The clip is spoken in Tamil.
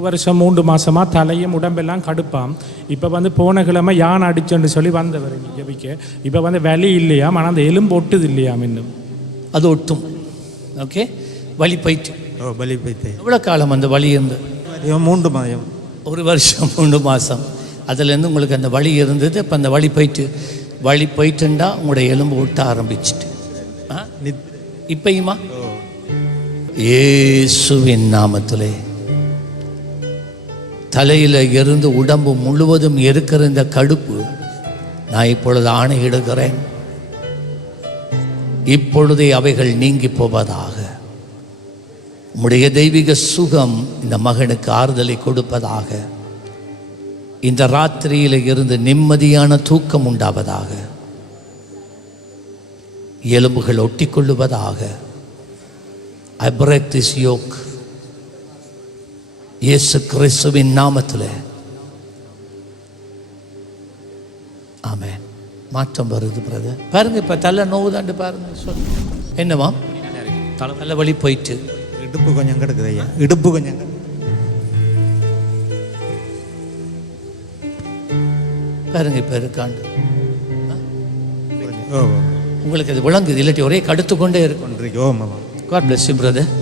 வருஷம் மூன்று மாசமா தலையும் உடம்பெல்லாம் கடுப்பாம். இப்போ வந்து போன கிழமை யானை அடிச்சோன்னு சொல்லி வந்தவர் ஜெபிக்க. இப்போ வந்து வலி இல்லையாம் ஆனால் அந்த எலும்பு ஒட்டுது இல்லையாம் இன்னும். அது ஒட்டும். ஓகே? வலி போயிட்டு. ஓ பலி பைத்தே எவ்வளோ காலம் அந்த வலி இருந்து? மூன்று மாதம். ஒரு வருஷம் மூணு மாதம் அதுலேருந்து உங்களுக்கு அந்த வலி இருந்தது இப்போ அந்த வலி போயிட்டு. வலி போயிட்டுண்டா உங்களுடைய எலும்பு ஒட்ட ஆரம்பிச்சிட்டு. ஆ? நித் இப்பயுமா? ஓ இயேசுவின் நாமத்திலே. தலையில் இருந்து உடம்பு முழுவதும் இருக்கிற இந்த கடுப்பு நான் இப்பொழுது ஆணையிடுகிறேன். இப்பொழுதே அவைகள் நீங்கி போவதாக. உம்முடைய தெய்வீக சுகம் இந்த மகனுக்கு ஆறுதலை கொடுப்பதாக. இந்த ராத்திரியில் இருந்து நிம்மதியான தூக்கம் உண்டாவதாக. எலும்புகள் ஒட்டிக்கொள்ளுவதாக. ஐ பிரேக் திஸ் யோக் இயேசு கிறிஸ்துவின் நாமத்தில். ஆமென். மாற்றம் வருது பிரதர் பாருங்க இப்போ தலை நோவுதாண்டு பாருங்க சொல்லு. என்னவா தலை வலி போயிட்டு. இடுப்பு கொஞ்சம் கிடக்குது ஐயா. இடுப்பு கொஞ்சம். பாருங்க இப்போ இருக்காண்டு. உங்களுக்கு அது விளங்குது இல்லாட்டி ஒரே கடுத்து கொண்டே இருக்கும். God plus brother